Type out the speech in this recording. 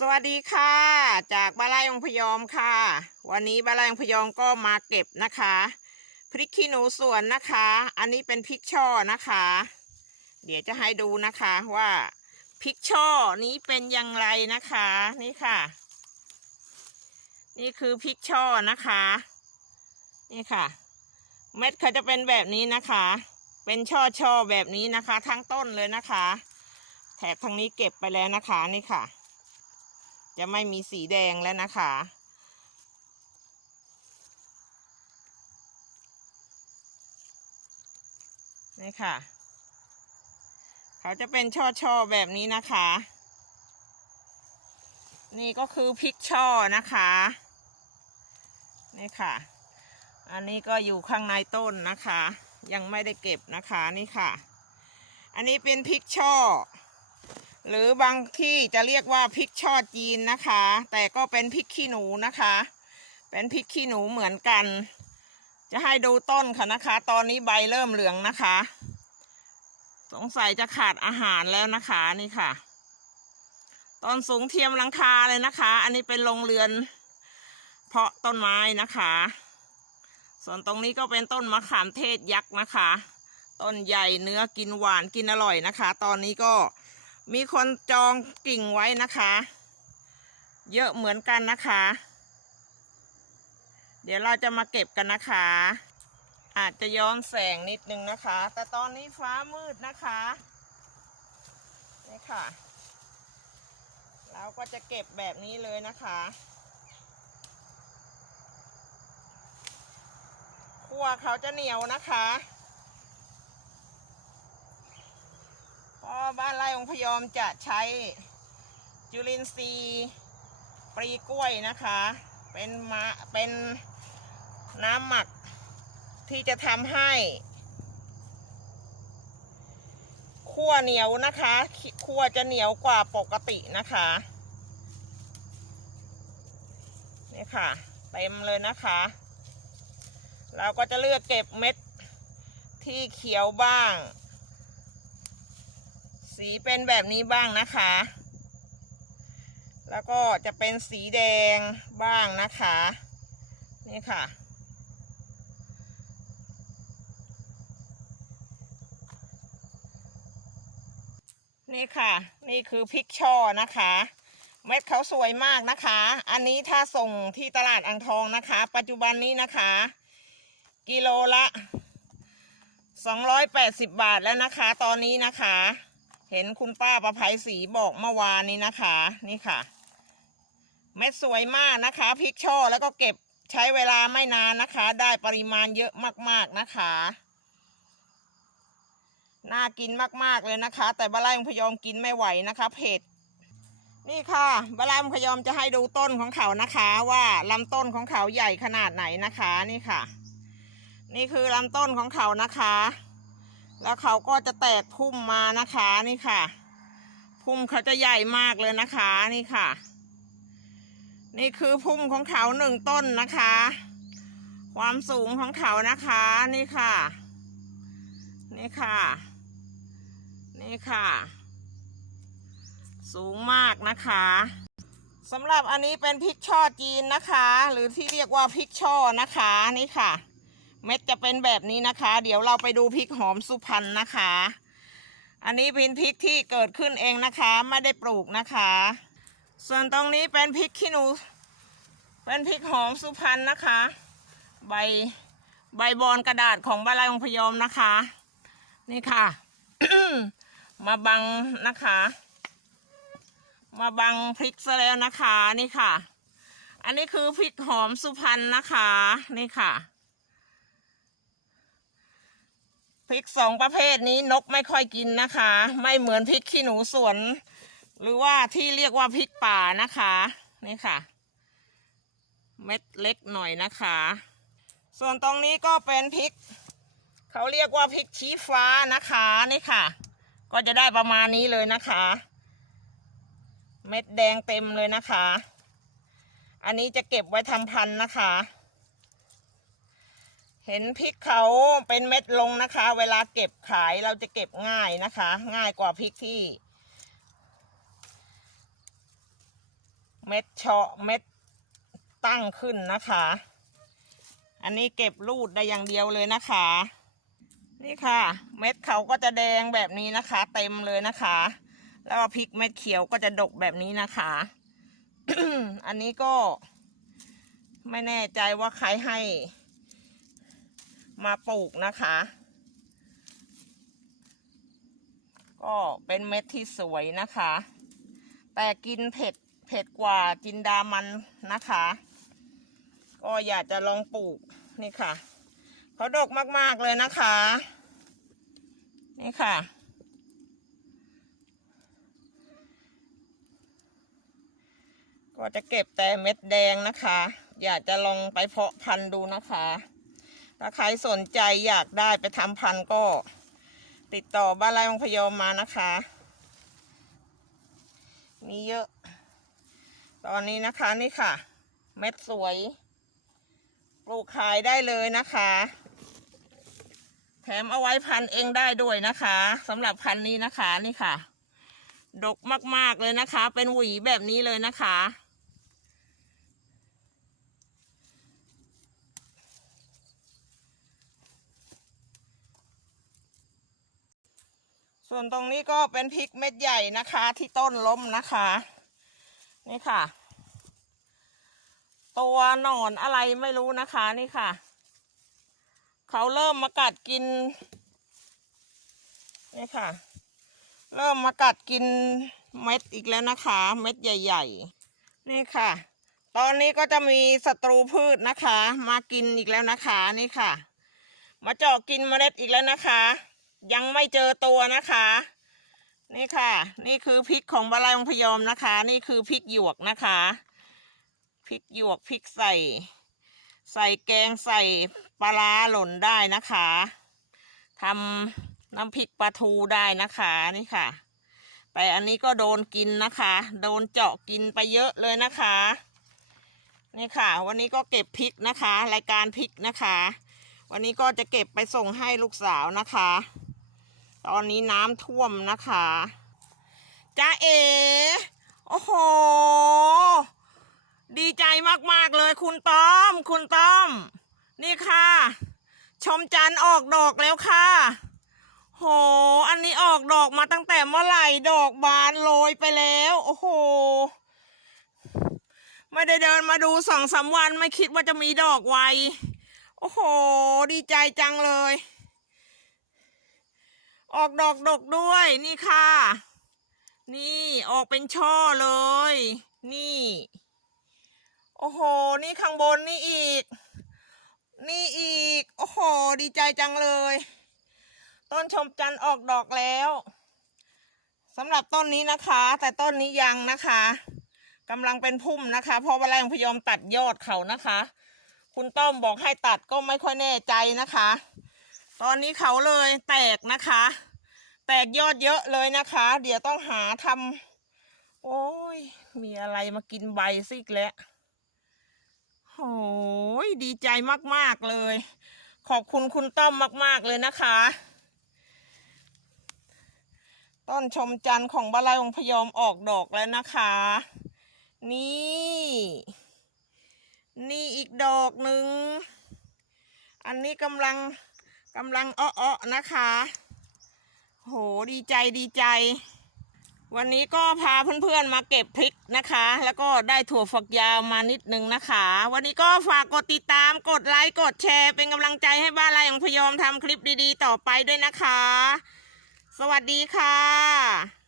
สวัสดีค่ะ จากบ้านไร่องพยอมค่ะ วันนี้บ้านไร่องพยอมก็มาเก็บนะคะ พริกขี้หนูสวนนะคะ อันนี้เป็นพริกช่อนะคะ เดี๋ยวจะให้ดูนะคะว่าพริกช่อนี้เป็นอย่างไรนะคะนี่ค่ะ นี่คือพริกช่อนะคะ นี่ค่ะ เม็ดเขาจะเป็นแบบนี้นะคะ เป็นช่อช่อแบบนี้นะคะ ทั้งต้นเลยนะคะ แถบทางนี้เก็บไปแล้วนะคะนี่ค่ะ จะไม่มีสีแดงแล้วนะคะ นี่ค่ะ เขาจะเป็นช่อๆแบบนี้นะคะ นี่ก็คือพริกช่อนะคะ นี่ค่ะ อันนี้ก็อยู่ข้างในต้นนะคะ ยังไม่ได้เก็บนะคะนี่ค่ะ อันนี้เป็นพริกช่อ หรือบางที่จะเรียกว่าพริกช่อจีนนะคะ แต่ก็เป็นพริกขี้หนูนะคะ เป็นพริกขี้หนูเหมือนกัน จะให้ดูต้นค่ะนะคะ ตอนนี้ใบเริ่มเหลืองนะคะ สงสัยจะขาดอาหารแล้วนะคะนี่ค่ะตอนสูงเทียมหลังคาเลยนะคะ อันนี้เป็นโรงเรือน เพาะต้นไม้นะคะ ส่วนตรงนี้ก็เป็นต้นมะขามเทศยักษ์นะคะ ต้นใหญ่เนื้อกินหวานกินอร่อยนะคะ ตอนนี้ก็ มีคนจองกิ่งไว้นะคะ เยอะเหมือนกันนะคะ เดี๋ยวเราจะมาเก็บกันนะคะ อาจจะย้อนแสงนิดนึงนะคะ แต่ตอนนี้ฟ้ามืดนะคะนี่ค่ะเราก็จะเก็บแบบนี้เลยนะคะคั่วเขาจะเหนียวนะคะ เพราะ บ้านไร่องพยอมจะใช้จุลินทรีย์ปรีกล้วยนะคะ เป็นมาเป็นน้ำหมักที่จะทำให้ขั้วเหนียวนะคะขั้วจะเหนียวกว่าปกตินะคะนี่ค่ะ เต็มเลยนะคะ เราก็จะเลือกเก็บเม็ดที่เขียวบ้าง สีเป็นแบบนี้บ้างนะคะ แล้วก็จะเป็นสีแดงบ้างนะคะ นี่ค่ะ นี่ค่ะ นี่คือพริกช่อนะคะ เม็ดเขาสวยมากนะคะ อันนี้ถ้าส่งที่ตลาดอ่างทองนะคะ ปัจจุบันนี้นะคะ กิโลละ280 บาทแล้วนะคะ ตอนนี้นะคะ เห็นคุณป้าประภัยศรีบอกเมื่อวานนี้นะคะ นี่ค่ะ เม็ดสวยมากนะคะพริกช่อแล้วก็เก็บใช้เวลาไม่นานนะคะ ได้ปริมาณเยอะมากๆนะคะน่ากินมากๆเลยนะคะ แต่บะไลมพยอมกินไม่ไหวนะคะเผ็ดนี่ค่ะบะไลมพยอมจะให้ดูต้นของเขานะคะ ว่าลำต้นของเขาใหญ่ขนาดไหนนะคะนี่ค่ะ นี่คือลำต้นของเขานะคะ แล้วเขาก็จะแตกพุ่มมานะคะนี่ค่ะ พุ่มเขาจะใหญ่มากเลยนะคะนี่ค่ะ นี่คือพุ่มของเขาหนึ่งต้นนะคะ ความสูงของเขานะคะนี่ค่ะ นี่ค่ะ นี่ค่ะ สูงมากนะคะสำหรับอันนี้เป็นพริกช่อจีนนะคะ หรือที่เรียกว่าพริกช่อนะคะนี่ค่ะ เม็ดจะเป็นแบบนี้นะคะ เดี๋ยวเราไปดูพริกหอมสุพรรณนะคะ อันนี้เป็นพริกที่เกิดขึ้นเองนะคะ ไม่ได้ปลูกนะคะ ส่วนตรงนี้เป็นพริกขี้หนู เป็นพริกหอมสุพรรณนะคะ ใบใบบอนกระดาษของบ้านไร่องพยอมนะคะ นี่ค่ะ มาบังนะคะ มาบังพริกซะแล้วนะคะนี่ค่ะ อันนี้คือพริกหอมสุพรรณนะคะ นี่ค่ะ พริกสองประเภทนี้นกไม่ค่อยกินนะคะ ไม่เหมือนพริกขี้หนูสวน หรือว่าที่เรียกว่าพริกป่านะคะ นี่ค่ะ เม็ดเล็กหน่อยนะคะ ส่วนตรงนี้ก็เป็นพริก เขาเรียกว่าพริกชี้ฟ้านะคะนี่ค่ะ ก็จะได้ประมาณนี้เลยนะคะ เม็ดแดงเต็มเลยนะคะ อันนี้จะเก็บไว้ทำพันธุ์นะคะ เห็นพริกเขาเป็นเม็ดลงนะคะ เวลาเก็บขายเราจะเก็บง่ายนะคะ ง่ายกว่าพริกที่ เม็ดเชาะเม็ดตั้งขึ้นนะคะ อันนี้เก็บรูดได้อย่างเดียวเลยนะคะ นี่ค่ะ เม็ดเขาก็จะแดงแบบนี้นะคะ เต็มเลยนะคะ แล้วพริกเม็ดเขียวก็จะดกแบบนี้นะคะ อันนี้ก็ ไม่แน่ใจว่าใครให้ มาปลูกนะคะ ก็เป็นเม็ดที่สวยนะคะ แต่กินเผ็ดเผ็ดกว่าจินดามันนะคะ ก็อยากจะลองปลูกนี่ค่ะเขาดกมาก ๆ เลยนะคะ นี่ค่ะ ก็จะเก็บแต่เม็ดแดงนะคะ อยากจะลองไปเพาะพันธุ์ดูนะคะ ถ้าใครสนใจอยากได้ไปทำพันธุ์ก็ ติดต่อบ้านไร่องพยอมมานะคะ มีเยอะ ตอนนี้นะคะนี่ค่ะ เม็ดสวย ปลูกขายได้เลยนะคะ แถมเอาไว้พันเองได้ด้วยนะคะสำหรับพันนี้นะคะนี่ค่ะ ดกมากๆเลยนะคะ เป็นหวีแบบนี้เลยนะคะ ส่วนตรงนี้ก็เป็นพริกเม็ดใหญ่นะคะ ที่ต้นล้มนะคะ นี่ค่ะ ตัวหนอนอะไรไม่รู้นะคะนี่ค่ะ เขาเริ่มมากัดกิน นี่ค่ะ เริ่มมากัดกินเม็ดอีกแล้วนะคะ เม็ดใหญ่ ๆ นี่ค่ะ ตอนนี้ก็จะมีศัตรูพืชนะคะ มากินอีกแล้วนะคะ นี่ค่ะ มาเจาะกินเมล็ดอีกแล้วนะคะ ยังไม่เจอตัวนะคะ นี่ค่ะ นี่คือพริกของบาลายองพยอมนะคะ นี่คือพริกหยวกนะคะพริกหยวกพริกใส่ ใส่แกงใส่ปลาร้าหล่นได้นะคะทำน้ำพริกปลาทูได้นะคะนี่ค่ะ แต่อันนี้ก็โดนกินนะคะ โดนเจาะกินไปเยอะเลยนะคะนี่ค่ะ วันนี้ก็เก็บพริกนะคะ รายการพริกนะคะ วันนี้ก็จะเก็บไปส่งให้ลูกสาวนะคะ ตอนนี้น้ำท่วมนะคะจ้าเอ โอ้โห ดีใจมากๆเลยคุณต้อม คุณต้อม นี่ค่ะ ชมจันทร์ออกดอกแล้วค่ะ โห อันนี้ออกดอกมาตั้งแต่เมื่อไหร่ดอกบานโรยไปแล้ว โอ้โห ไม่ได้เดินมาดูสองสามวันไม่คิดว่าจะมีดอกไว โอ้โห ดีใจจังเลย ออกดอกดกด้วยนี่ค่ะ นี่ออกเป็นช่อเลย นี่ โอ้โห นี่ข้างบนนี่อีก นี่อีก โอ้โห ดีใจจังเลย ต้นชมจันทร์ออกดอกแล้วสำหรับต้นนี้นะคะ แต่ต้นนี้ยังนะคะกำลังเป็นพุ่มนะคะเพราะว่าแรงพยอมตัดยอดเขานะคะ คุณต้อมบอกให้ตัดก็ไม่ค่อยแน่ใจนะคะ ตอนนี้เขาเลยแตกนะคะ แตกยอดเยอะเลยนะคะ เดี๋ยวต้องหาทำโอ้ย มีอะไรมากินใบซิกแล้วโอ้ยดีใจมากๆเลย ขอบคุณคุณต้อมมาก ๆเลยนะคะ ต้นชมจันทร์ของบาลายองพยอมออกดอกแล้วนะคะ นี่ นี่อีกดอกหนึ่ง อันนี้กำลัง กำลังอ้อๆนะคะ โหดีใจดีใจ วันนี้ก็พาเพื่อนๆมาเก็บพริกนะคะ แล้วก็ได้ถั่วฝักยาวมานิดนึงนะคะ วันนี้ก็ฝากกดติดตามกดไลค์กดแชร์ เป็นกำลังใจให้บ้านไรของพยอมทำคลิปดีๆ ต่อไปด้วยนะคะ สวัสดีค่ะ